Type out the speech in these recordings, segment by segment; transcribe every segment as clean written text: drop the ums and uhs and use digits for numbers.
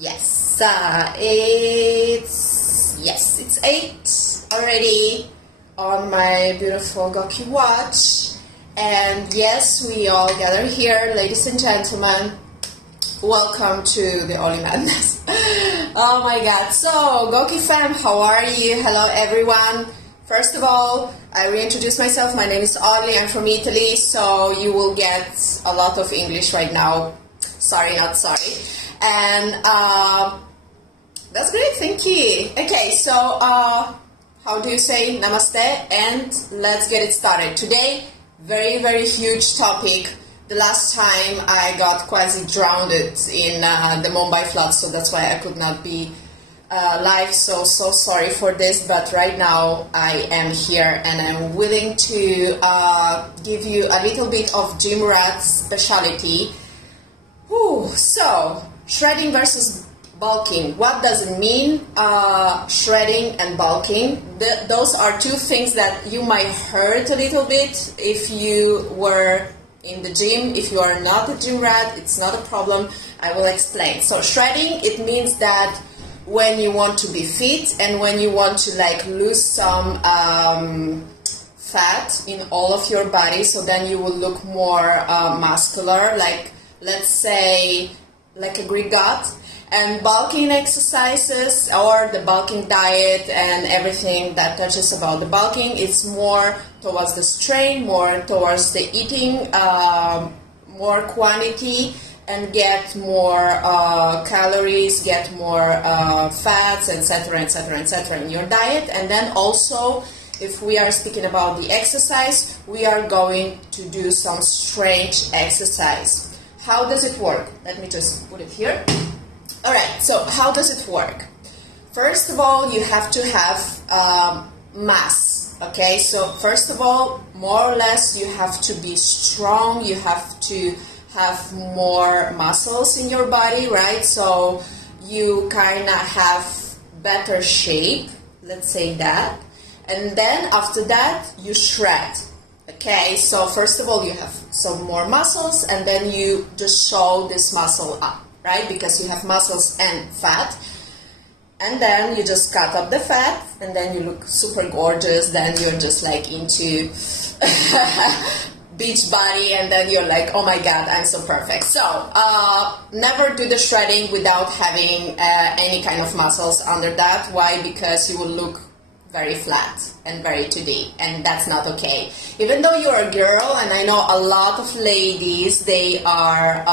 Yes, it's 8 already on my beautiful GOQii watch, and yes, we all gather here, ladies and gentlemen. Welcome to the Olly Madness. Oh my God! So GOQii fam, how are you? Hello everyone. First of all, I reintroduce myself. My name is Olly. I'm from Italy, so you will get a lot of English right now. Sorry, not sorry. And that's great, thank you. Okay, so how do you say namaste? And let's get it started. Today, very, very huge topic. The last time I got quasi drowned in the Mumbai flood, so that's why I could not be live. So sorry for this, but right now I am here and I'm willing to give you a little bit of gym rat speciality. So, shredding versus bulking. What does it mean? Shredding and bulking. Those are two things that you might hurt a little bit if you were in the gym. If you are not a gym rat, it's not a problem. I will explain. So, shredding, it means that when you want to be fit and when you want to like lose some fat in all of your body, so then you will look more muscular, like let's say like a Greek god. And bulking exercises or the bulking diet and everything that touches about the bulking, it's more towards the strain, more towards the eating more quantity and get more calories, get more fats, etc., etc., etc. in your diet. And then also, if we are speaking about the exercise, we are going to do some strength exercise. How does it work? Let me just put it here. Alright, so how does it work? First of all, you have to have mass. Okay, so first of all, more or less, you have to be strong, you have to have more muscles in your body, right? So you kind of have better shape, let's say that. And then after that, you shred. Okay, so first of all, you have some more muscles, and then you just show this muscle up, right? Because you have muscles and fat. And then you just cut up the fat, and then you look super gorgeous. Then you're just like into beach body, and then you're like, oh my God, I'm so perfect. So never do the shredding without having any kind of muscles under that. Why? Because you will look very flat and very 2D, and that's not okay. Even though you're a girl, and I know a lot of ladies, they are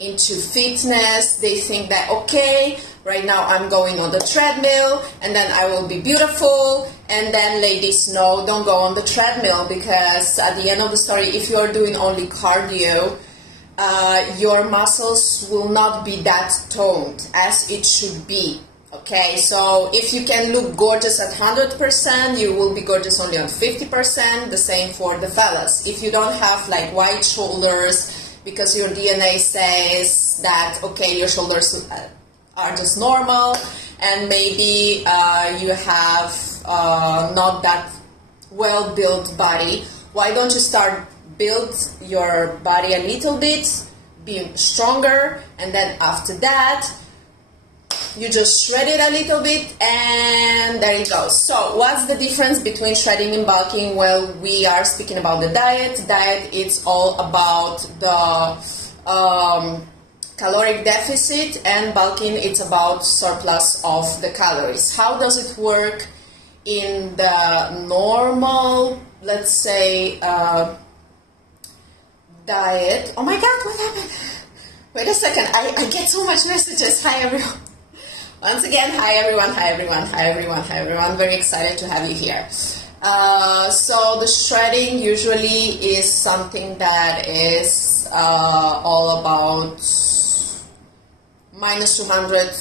into fitness, they think that, okay, right now I'm going on the treadmill, and then I will be beautiful. And then ladies, no, don't go on the treadmill, because at the end of the story, if you're doing only cardio, your muscles will not be that toned as it should be. Okay, so if you can look gorgeous at 100%, you will be gorgeous only on 50%. The same for the fellas. If you don't have like wide shoulders because your DNA says that, okay, your shoulders are just normal, and maybe you have not that well-built body, why don't you start build your body a little bit, be stronger, and then after that, you just shred it a little bit, and there it goes. So what's the difference between shredding and bulking? Well, we are speaking about the diet. Diet, it's all about the caloric deficit, and bulking, it's about surplus of the calories. How does it work in the normal, let's say, diet? Oh my God, what happened? Wait a second, I get so much messages. Hi everyone. Once again, hi everyone, hi everyone, hi everyone, hi everyone. Very excited to have you here. So the shredding usually is something that is all about minus 200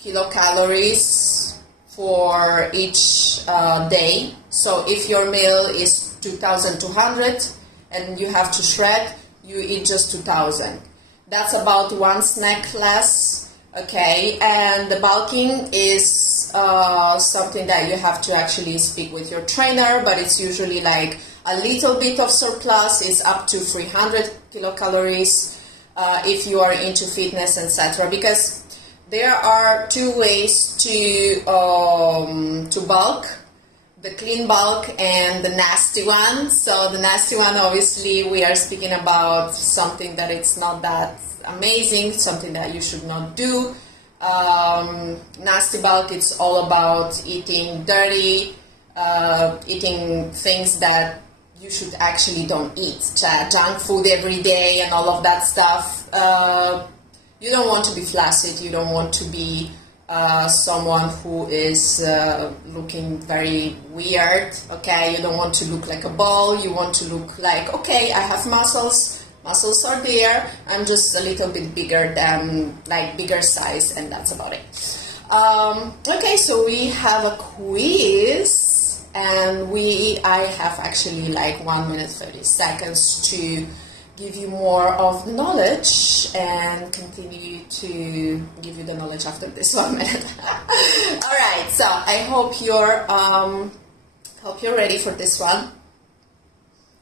kilocalories for each day. So if your meal is 2,200 and you have to shred, you eat just 2,000. That's about one snack less. Okay, and the bulking is something that you have to actually speak with your trainer, but it's usually like a little bit of surplus is up to 300 kilocalories if you are into fitness, etc. Because there are two ways to bulk: the clean bulk and the nasty one. So the nasty one, obviously, we are speaking about something that it's not that amazing, something that you should not do. Nasty bulk, it's all about eating dirty, eating things that you should actually don't eat, junk food every day and all of that stuff. You don't want to be flaccid, you don't want to be someone who is looking very weird, okay? You don't want to look like a ball, you want to look like, okay, I have muscles are there, I'm just a little bit bigger than, like, bigger size, and that's about it. Okay, so we have a quiz, and I have actually like 1 minute 30 seconds to give you more of the knowledge and continue to give you the knowledge after this 1 minute. All right, so I hope you're ready for this one.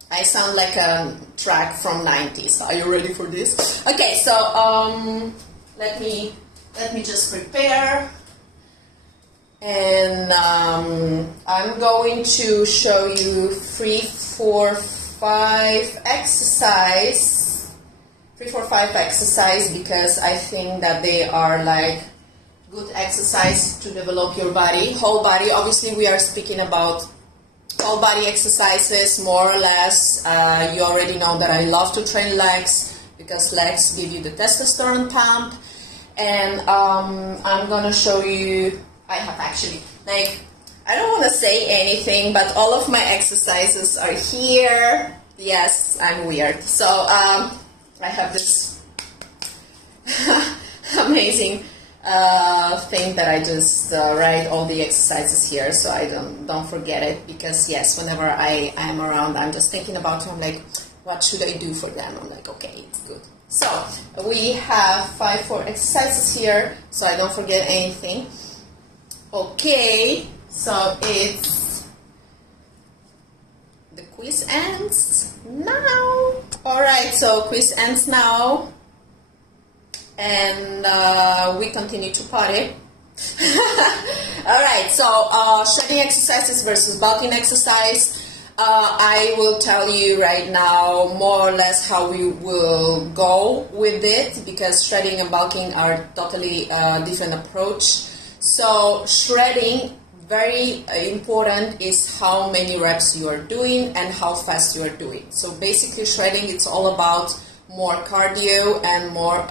I sound like a track from 90s. Are you ready for this? Okay, so let me just prepare, and I'm going to show you 3, 4, 5 exercise, because I think that they are like good exercise to develop your body, whole body. Obviously, we are speaking about whole body exercises, more or less. You already know that I love to train legs because legs give you the testosterone pump, and I'm gonna show you. I have actually, like, I don't want to say anything, but all of my exercises are here. Yes, I'm weird. So I have this amazing thing that I just write all the exercises here, so I don't forget it. Because yes, whenever I am around, I'm just thinking about them. I'm like, what should I do for them? I'm like, okay, it's good. So we have 5 exercises here, so I don't forget anything. Okay, so it's the quiz ends now. All right, so quiz ends now, and we continue to party. All right, so shredding exercises versus bulking exercise. I will tell you right now more or less how we will go with it, because shredding and bulking are totally different approach. So shredding, very important, is how many reps you are doing and how fast you are doing. So basically shredding, it's all about more cardio and more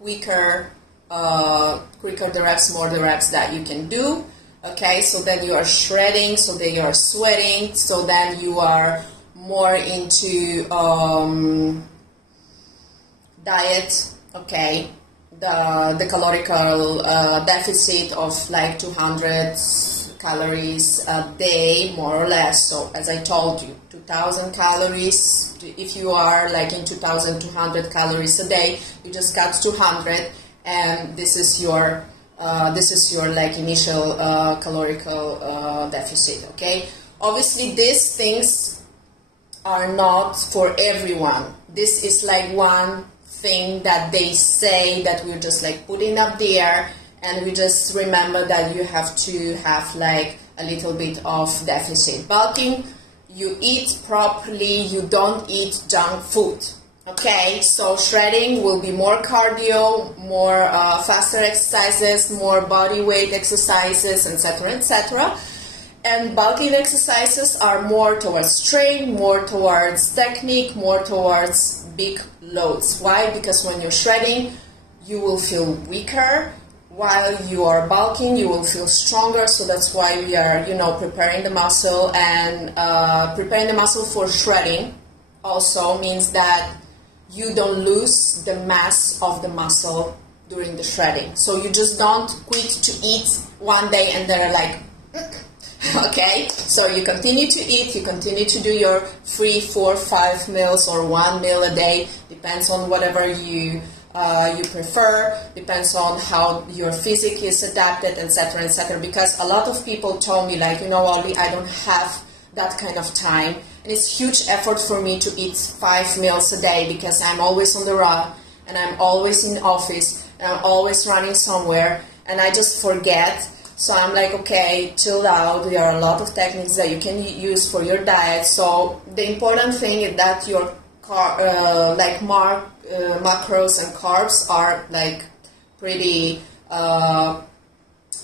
quicker the reps, more the reps that you can do. Okay, so then you are shredding, so then you are sweating, so then you are more into diet, okay. The calorical deficit of like 200 calories a day, more or less. So as I told you, 2,000 calories. If you are like in 2,200 calories a day, you just cut 200, and this is your like initial calorical deficit. Okay. Obviously, these things are not for everyone. This is like one thing that they say that we're just like putting up there, and we just remember that you have to have like a little bit of deficit. Bulking, you eat properly, you don't eat junk food. Okay, so shredding will be more cardio, more faster exercises, more body weight exercises, etc., etc. And bulking exercises are more towards strength, more towards technique, more towards big loads. Why? Because when you're shredding, you will feel weaker. While you are bulking, you will feel stronger. So that's why we are, preparing the muscle. And preparing the muscle for shredding also means that you don't lose the mass of the muscle during the shredding. So you just don't quit to eat one day and then like, okay, so you continue to eat, you continue to do your 3, 4, 5 meals or 1 meal a day, depends on whatever you prefer, depends on how your physique is adapted, etc., etc. Because a lot of people told me, like, Olly, I don't have that kind of time, And it's huge effort for me to eat 5 meals a day because I'm always on the run and I'm always in office and I'm always running somewhere and I just forget. So I'm like, okay, chill out. There are a lot of techniques that you can use for your diet. So the important thing is that your macros and carbs are like pretty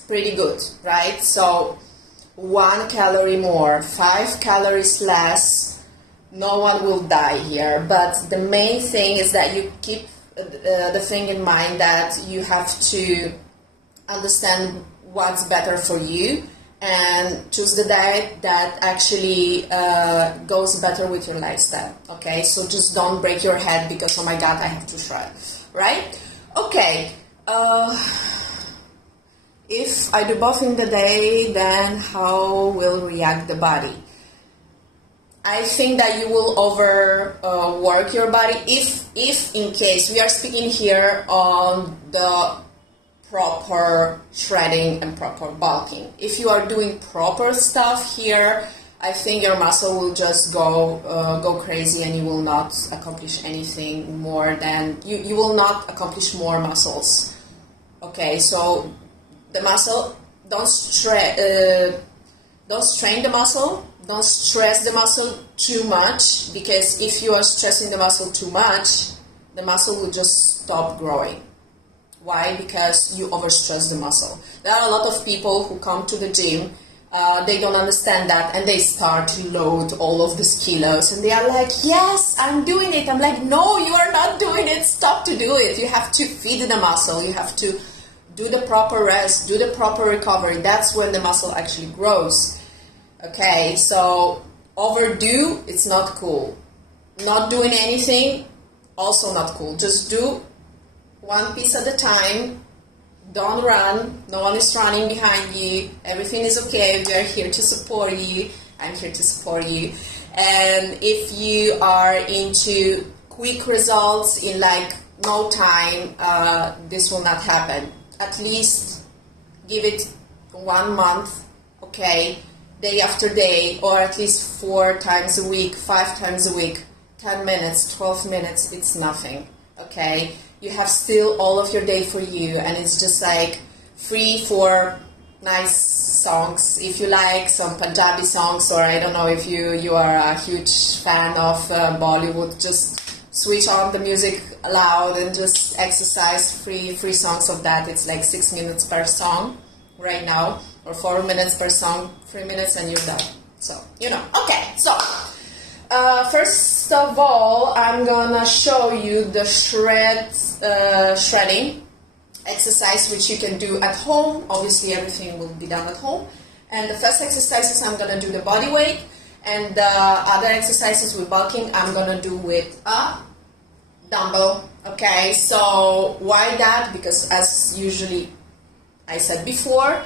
good, right? So 1 calorie more, 5 calories less, no one will die here. But the main thing is that you keep the thing in mind that you have to understand what's better for you and choose the diet that actually goes better with your lifestyle, okay? So just don't break your head because, oh my God, I have to try, right? Okay, if I do both in the day, then how will react the body? I think that you will overwork your body if in case we are speaking here on the proper shredding and proper bulking. If you are doing proper stuff here, I think your muscle will just go crazy and you will not accomplish anything more than you will not accomplish more muscles. Okay, so the muscle, don't strain the muscle, don't stress the muscle too much, because if you are stressing the muscle too much, the muscle will just stop growing. Why? Because you overstress the muscle. There are a lot of people who come to the gym, they don't understand that, and they start to load all of these kilos, and they are like, yes, I'm doing it. I'm like, no, you are not doing it. Stop to do it. You have to feed the muscle. You have to do the proper rest, do the proper recovery. That's when the muscle actually grows. Okay, so overdo, it's not cool. Not doing anything, also not cool. Just do one piece at a time. Don't run. No one is running behind you. Everything is okay. We are here to support you. I'm here to support you. And if you are into quick results in like no time, this will not happen. At least give it 1 month, okay, day after day, or at least 4 times a week, 5 times a week, 10 minutes, 12 minutes, it's nothing, okay? You have still all of your day for you, and it's just like free for nice songs. If you like some Punjabi songs, or I don't know if you are a huge fan of Bollywood, just switch on the music loud and just exercise. Free songs of that. It's like 6 minutes per song right now, or 4 minutes per song, 3 minutes and you're done. So, you know. Okay, so first of all, I'm gonna show you the shredding exercise, which you can do at home. Obviously, everything will be done at home. And the first exercises, I'm gonna do the body weight, and the other exercises with bulking, I'm gonna do with a dumbbell. Okay, so why that? Because as usually I said before,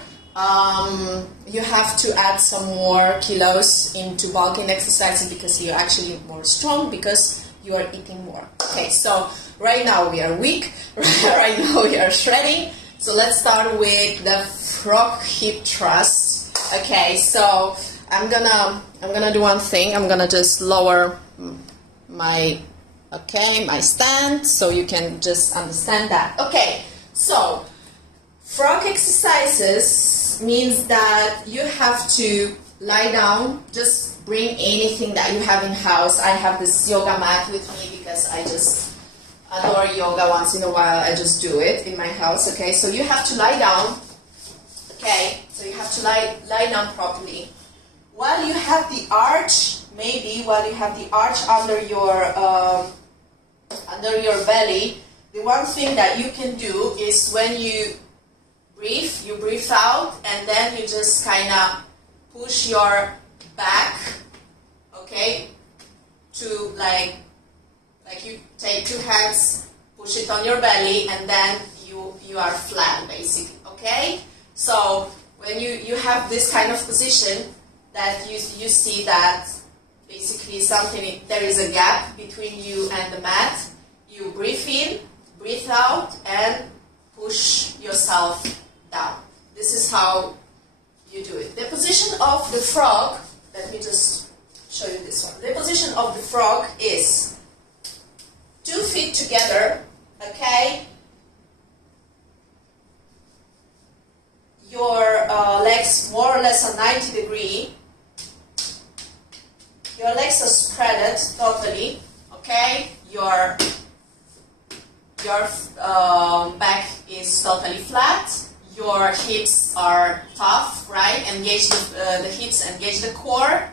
you have to add some more kilos into bulking exercises because you're actually more strong, because you are eating more. Okay, so right now we are weak, right now we are shredding. So let's start with the frog hip thrust. Okay, so I'm gonna do one thing. I'm gonna just lower my stand so you can just understand that. Okay, so frog exercises means that you have to lie down. Just bring anything that you have in house. I have this yoga mat with me because I just adore yoga. Once in a while I just do it in my house. Okay, so you have to lie down. Okay, so you have to lie down properly. While you have the arch, while you have the arch under your belly, the one thing that you can do is when you breathe out, and then you just kind of push your back, okay, to like you take 2 hands, push it on your belly, and then you are flat basically, okay? So when you have this kind of position, that you see that basically there is a gap between you and the mat, you breathe in, breathe out, and push yourself down. This is how you do it. The position of the frog, let me just show you this one. The position of the frog is 2 feet together, okay? Your legs more or less are 90 degrees. Your legs are spreaded totally, okay? Your back is totally flat. Your hips are tough, right? Engage the hips, engage the core,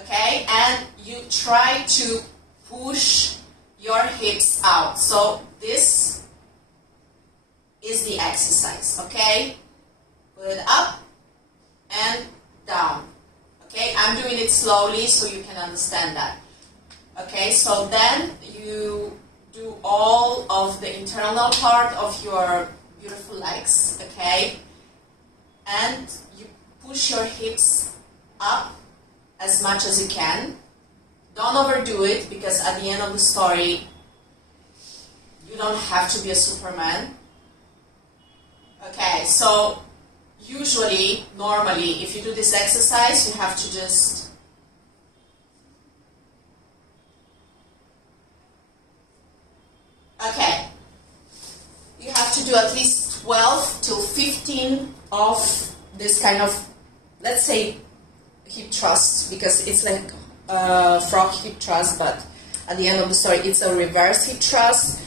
okay? And you try to push your hips out. So this is the exercise, okay? Put it up and down. Okay, I'm doing it slowly so you can understand that. Okay, so then you do all of the internal part of your beautiful legs, okay? And you push your hips up as much as you can. Don't overdo it, because at the end of the story, you don't have to be a Superman. Okay, so usually, normally, if you do this exercise, you have to just you have to do at least 12 to 15 of this kind of, let's say, hip thrust, because it's like frog hip thrust, but at the end of the story, it's a reverse hip thrust.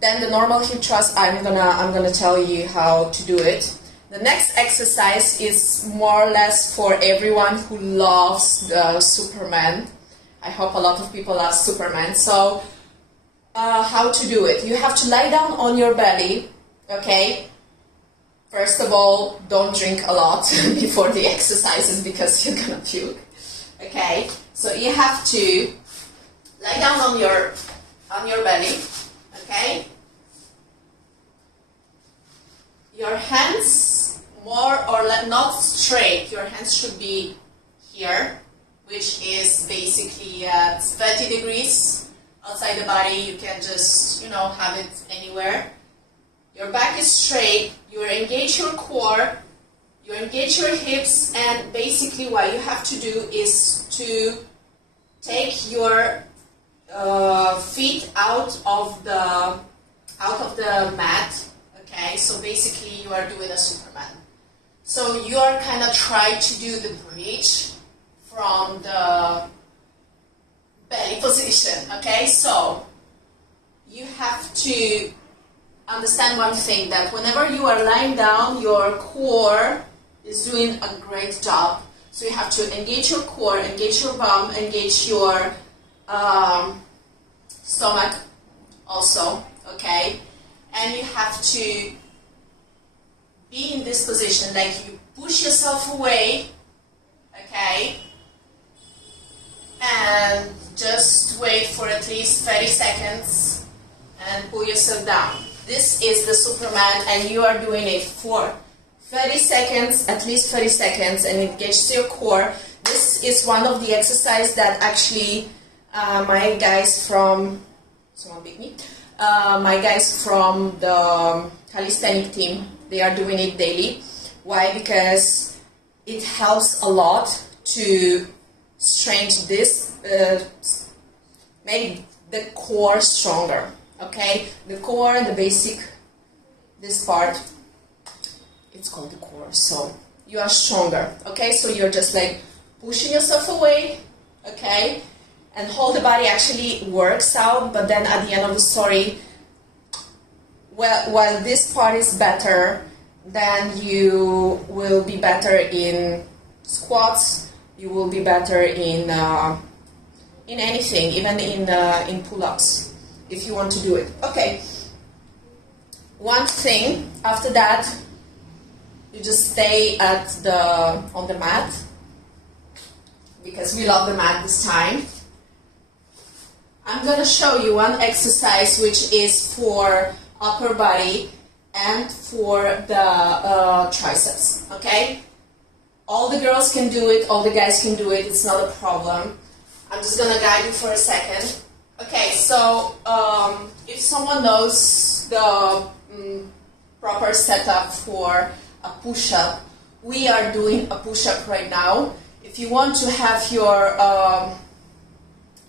Then the normal hip thrust, I'm gonna tell you how to do it. The next exercise is more or less for everyone who loves the Superman. I hope a lot of people love Superman. So, how to do it? You have to lie down on your belly, okay? First of all, don't drink a lot before the exercises, because you're gonna puke, okay? So you have to lie down on your belly, okay? Your hands more or less not straight. Your hands should be here, which is basically at 30 degrees outside the body. You can just, have it anywhere. Your back is straight. You engage your core. You engage your hips, and basically what you have to do is to take your feet out of the mat. Okay, so basically you are doing a Superman. So you are kind of trying to do the bridge from the belly position. Okay, so you have to understand one thing, that whenever you are lying down, your core is doing a great job. So you have to engage your core, engage your bum, engage your stomach also, okay? And you have to be in this position, like you push yourself away, okay? And just wait for at least 30 seconds and pull yourself down. This is the Superman, and you are doing it for 30 seconds, at least 30 seconds, and engage to your core. This is one of the exercises that actually my guys from, someone beat me, my guys from the calisthenic team, they are doing it daily. Why? Because it helps a lot to strengthen this, make the core stronger, okay? The core, the basic, this part, it's called the core, so you are stronger, okay? So you're just like pushing yourself away, okay? And whole the body actually works out, but then at the end of the story, well, while this part is better, then you will be better in squats, you will be better in anything, even in pull-ups, if you want to do it. Okay, one thing, after that, you just stay on the mat, because we love the mat this time. I'm going to show you one exercise which is for upper body and for the triceps, okay? All the girls can do it, all the guys can do it, it's not a problem. I'm just going to guide you for a second. Okay, so if someone knows the proper setup for a push-up, we are doing a push-up right now. if you want to have your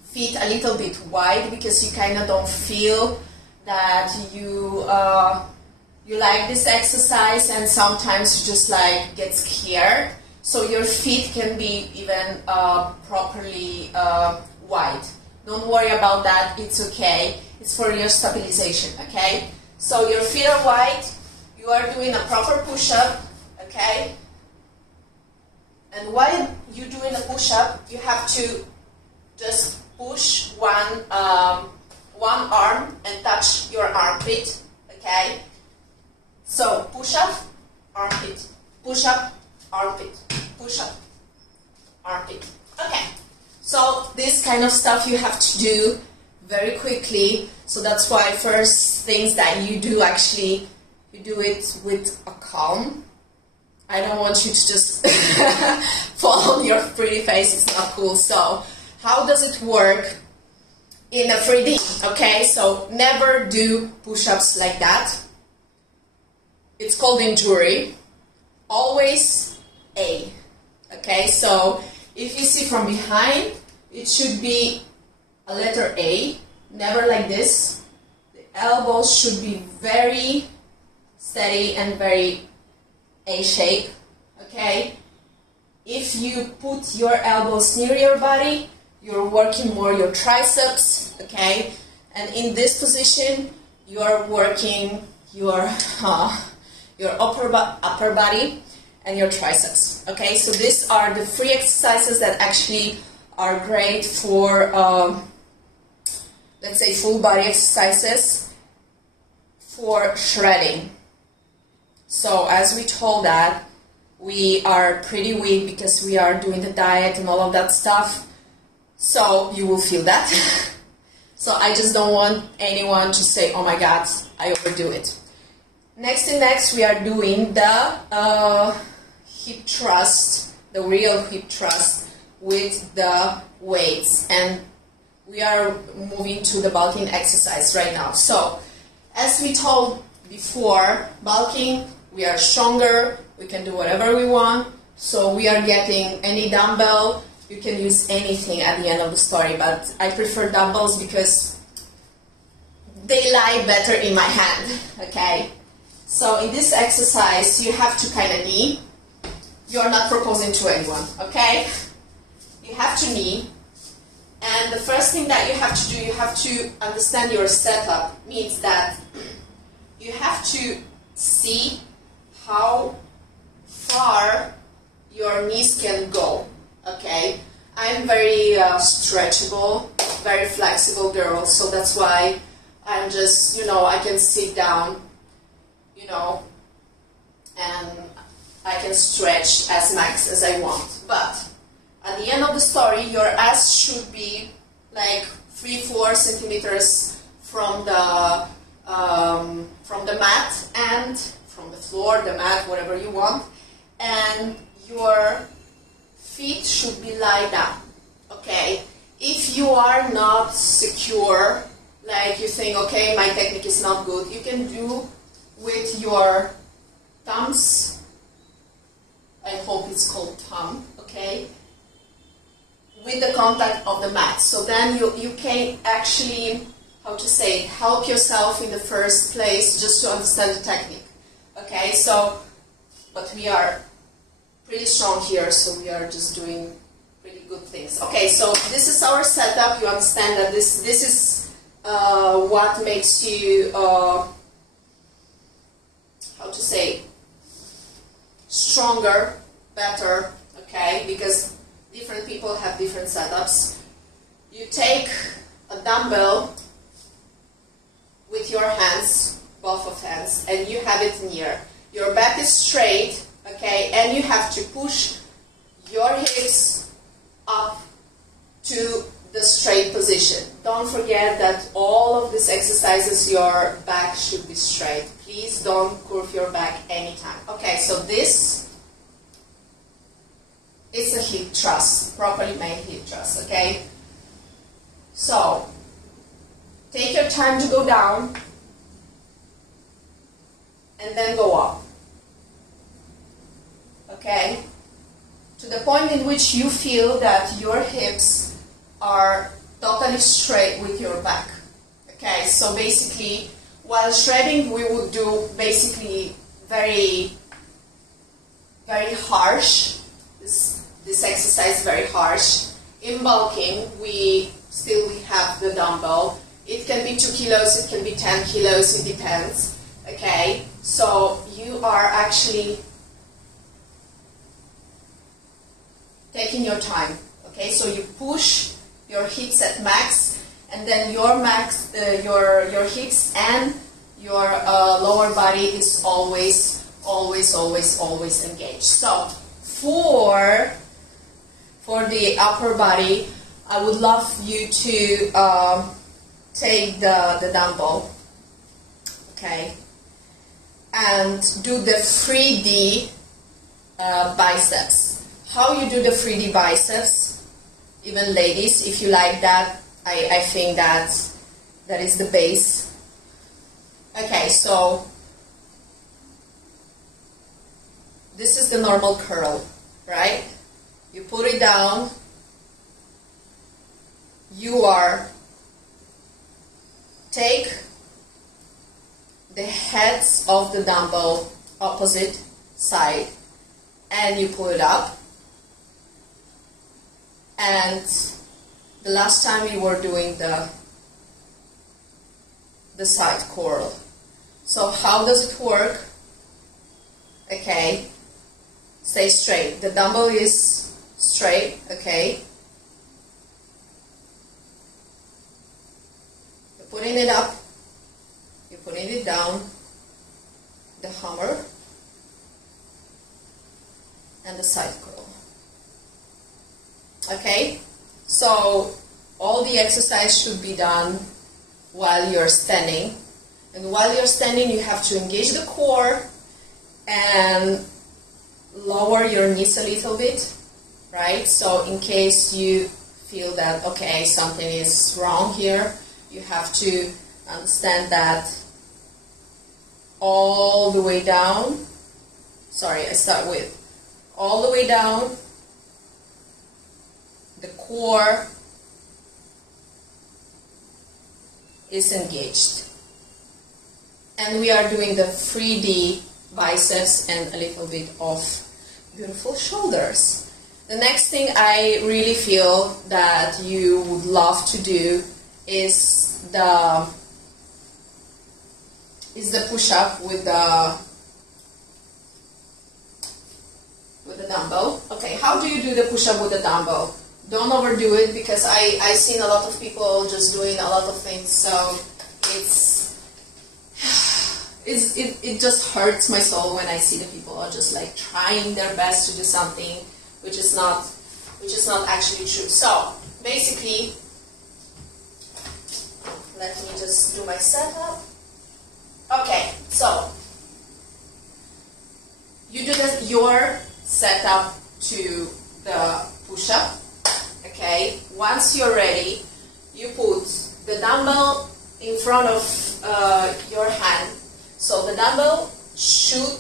feet a little bit wide, because you kind of don't feel that you like this exercise, and sometimes you just like get scared, so your feet can be even properly wide. Don't worry about that, it's okay. It's for your stabilization, okay? So your feet are wide, you are doing a proper push-up, okay? And while you're doing a push-up, you have to just push one arm and touch your armpit, okay? So push-up, armpit, push-up, armpit, push-up, armpit. Okay, so this kind of stuff you have to do very quickly. So that's why first things that you do, actually, you do it with a calm. I don't want you to just fall on your pretty face, it's not cool. So how does it work in a 3D? Okay, so never do push-ups like that. It's called injury. Always A. Okay, so if you see from behind, it should be a letter A, never like this. The elbows should be very steady and very A shape, okay? If you put your elbows near your body, you're working more your triceps, okay? And in this position, you are working your upper body and your triceps, okay? So these are the 3 exercises that actually are great for, let's say, full body exercises for shredding. So as we told that, we are pretty weak because we are doing the diet and all of that stuff. So you will feel that. So I just don't want anyone to say, oh my God, I overdo it. Next, we are doing the hip thrust, the real hip thrust with the weights. And we are moving to the bulking exercise right now. So as we told before, bulking, we are stronger, we can do whatever we want. So we are getting any dumbbell, you can use anything at the end of the story, but I prefer dumbbells because they lie better in my hand, okay? So in this exercise, you have to kind of knee. You're not proposing to anyone, okay? You have to knee. And the first thing that you have to do, you have to understand your setup. Means that you have to see how far your knees can go, okay? I'm very stretchable, very flexible girl, so that's why I'm just, I can sit down, and I can stretch as max as I want. But at the end of the story, your ass should be like 3-4 centimeters from the mat and from the floor, the mat, whatever you want, and your feet should be lie down, okay? If you are not secure, like you think, okay, my technique is not good, you can do with your thumbs, I hope it's called thumb, okay, with the contact of the mat. So then you can actually, help yourself in the first place just to understand the technique, okay? So, but we are pretty strong here, so we are just doing pretty good things. Okay, so this is our setup. You understand that this is what makes you, stronger, better, okay? Because different people have different setups. You take a dumbbell with your hands, both of hands, and you have it near. Your back is straight, okay, and you have to push your hips up to the straight position. Don't forget that all of these exercises, your back should be straight. Please don't curve your back anytime. Okay, so this is a hip thrust, properly made hip thrust, okay? So, take your time to go down and then go up, okay? To the point in which you feel that your hips are totally straight with your back. Okay, so basically, while shredding, we would do basically very harsh. This exercise very harsh. In bulking, we have the dumbbell. It can be 2 kilos, it can be 10 kilos, it depends. Okay, so you are actually taking your time. Okay, so you push your hips at max, and then your hips and your lower body is always engaged. So for the upper body, I would love you to take the dumbbell, okay, and do the 3D biceps. How you do the 3D biceps, even ladies, if you like that, I think that is the base. Okay, so this is the normal curl, right? You put it down, take the heads of the dumbbell opposite side and you pull it up. And the last time you were doing the side curl. So how does it work? Okay, stay straight. The dumbbell is straight, okay. You're putting it up, you're putting it down, the hammer, and the side curl. Okay, so all the exercise should be done while you're standing. And while you're standing, you have to engage the core and lower your knees a little bit, right? So in case you feel that, okay, something is wrong here, you have to understand that all the way down, sorry, I start with all the way down, the core is engaged. And we are doing the 3D biceps and a little bit of beautiful shoulders. The next thing I really feel that you would love to do is the push-up with the dumbbell. Okay, how do you do the push-up with the dumbbell? Don't overdo it, because I've seen a lot of people just doing a lot of things, so it just hurts my soul when I see the people are just like trying their best to do something which is not actually true. So basically, let me just do my setup. Okay, so you do your setup to the push-up. Okay, once you're ready, you put the dumbbell in front of your hand. So the dumbbell should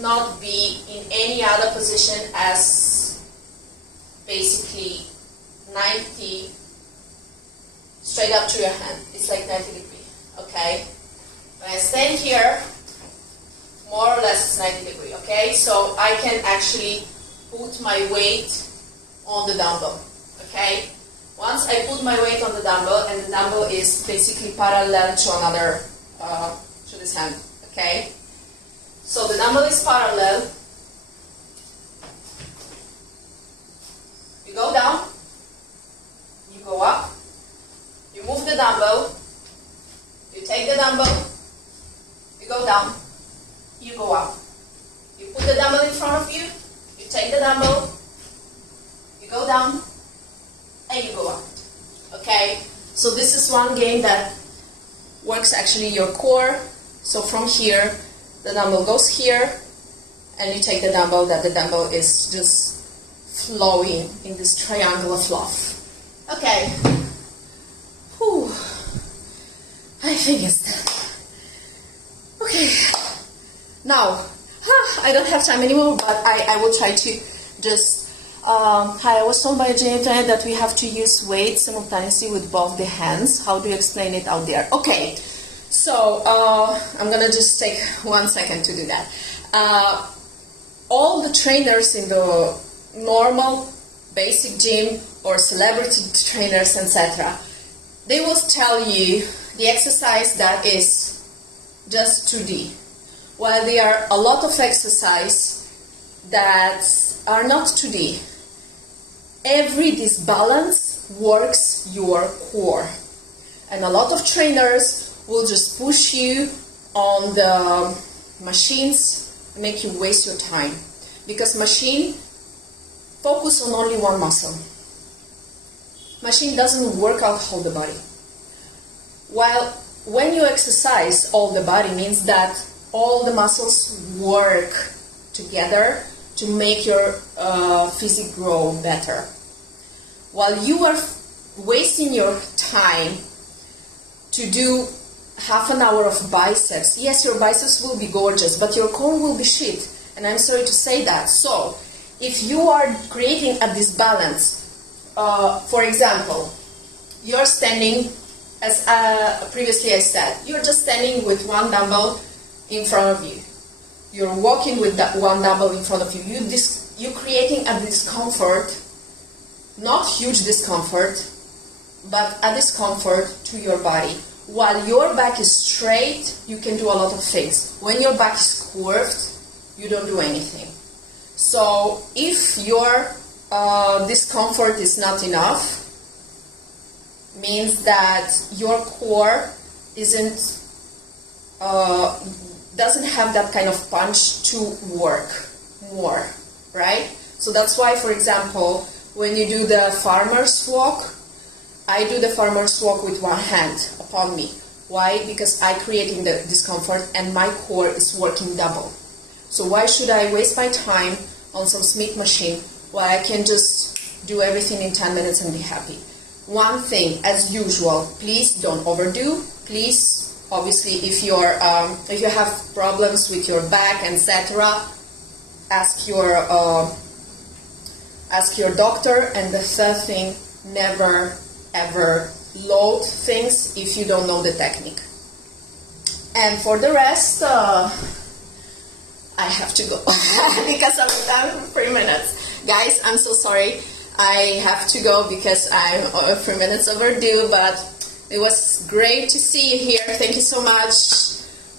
not be in any other position as basically 90 straight up to your hand. It's like 90 degrees. Okay. When I stand here, more or less it's 90 degrees. Okay. So I can actually put my weight on the dumbbell. Okay. Once I put my weight on the dumbbell, and the dumbbell is basically parallel to another, to this hand, okay? So the dumbbell is parallel. You go down, you go up, you move the dumbbell, you take the dumbbell, you go down, you go up. You put the dumbbell in front of you, you take the dumbbell, you go down, and you go up. Okay, so this is one game that works actually your core. So from here, the dumbbell goes here, and you take the dumbbell, that the dumbbell is just flowing in this triangular fluff. Okay. Whew. I think it's done. Okay. Now, I don't have time anymore, but I will try to just, hi, I was told by a gym trainer that we have to use weights simultaneously with both the hands. How do you explain it out there? Okay, so I'm gonna just take 1 second to do that. All the trainers in the normal basic gym or celebrity trainers, etc., they will tell you the exercise that is just 2D, while there are a lot of exercise that are not 2D. Every disbalance works your core, and a lot of trainers will just push you on the machines, make you waste your time, because machine focus on only one muscle. Machine doesn't work out whole the body. While when you exercise all the body means that all the muscles work together to make your physique grow better. While you are wasting your time to do half an hour of biceps, yes, your biceps will be gorgeous, but your core will be shit. And I'm sorry to say that. So, if you are creating a disbalance, for example, you're standing, as previously I said, you're just standing with one dumbbell in front of you. You're walking with that one dumbbell in front of you. You're creating a discomfort, not huge discomfort, but a discomfort to your body. While your back is straight, you can do a lot of things. When your back is curved, you don't do anything. So if your discomfort is not enough, means that your core doesn't have that kind of punch to work more, right? So that's why, for example, when you do the farmer's walk, I do the farmer's walk with one hand upon me. Why? Because I'm creating the discomfort and my core is working double. So why should I waste my time on some Smith machine while I can just do everything in 10 minutes and be happy? One thing, as usual, please don't overdo. Please, obviously, if you have problems with your back, etc., ask your doctor. And the third thing, never ever load things if you don't know the technique. And for the rest, I have to go because I'm done in 3 minutes. Guys, I'm so sorry. I have to go because I'm 3 minutes overdue, but it was great to see you here. Thank you so much.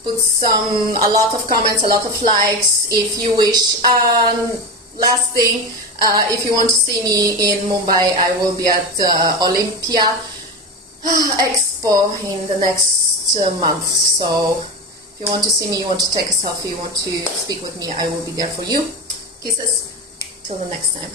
Put a lot of comments, a lot of likes if you wish. Last thing, if you want to see me in Mumbai, I will be at Olympia Expo in the next month. So if you want to see me, you want to take a selfie, you want to speak with me, I will be there for you. Kisses. Till the next time.